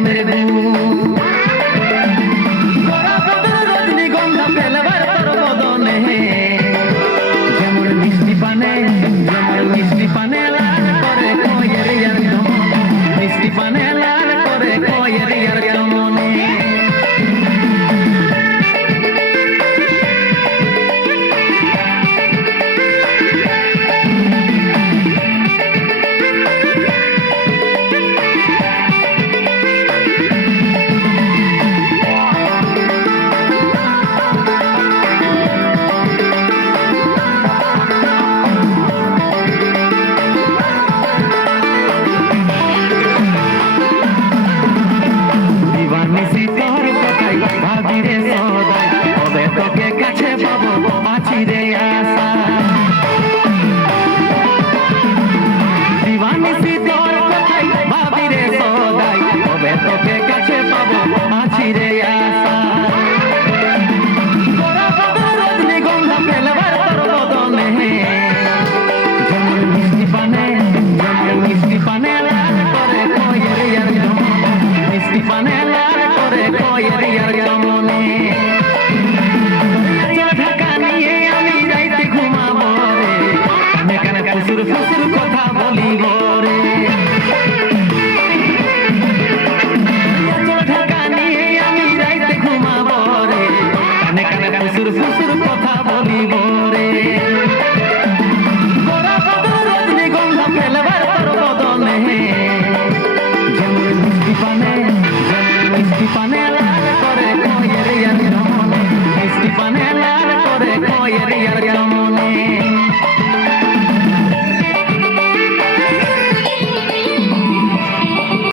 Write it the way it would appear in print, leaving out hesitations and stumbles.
প্রেমের গুণ রজনীগন্ধা ফেলবার তোর বদনে যেমন মিষ্টি পানে লাল করে কয়ের ইয়ার চমন মিষ্টি পানে লাল করে কয়ের ইয়ার চমনে কথা বলিব রে ঢাকা নিয়ে আমি রাইতে ঘুমাব রে কানে কানে ফুসুর ফুসুর কথা বলিব রে রজনীগন্ধা ফেলবার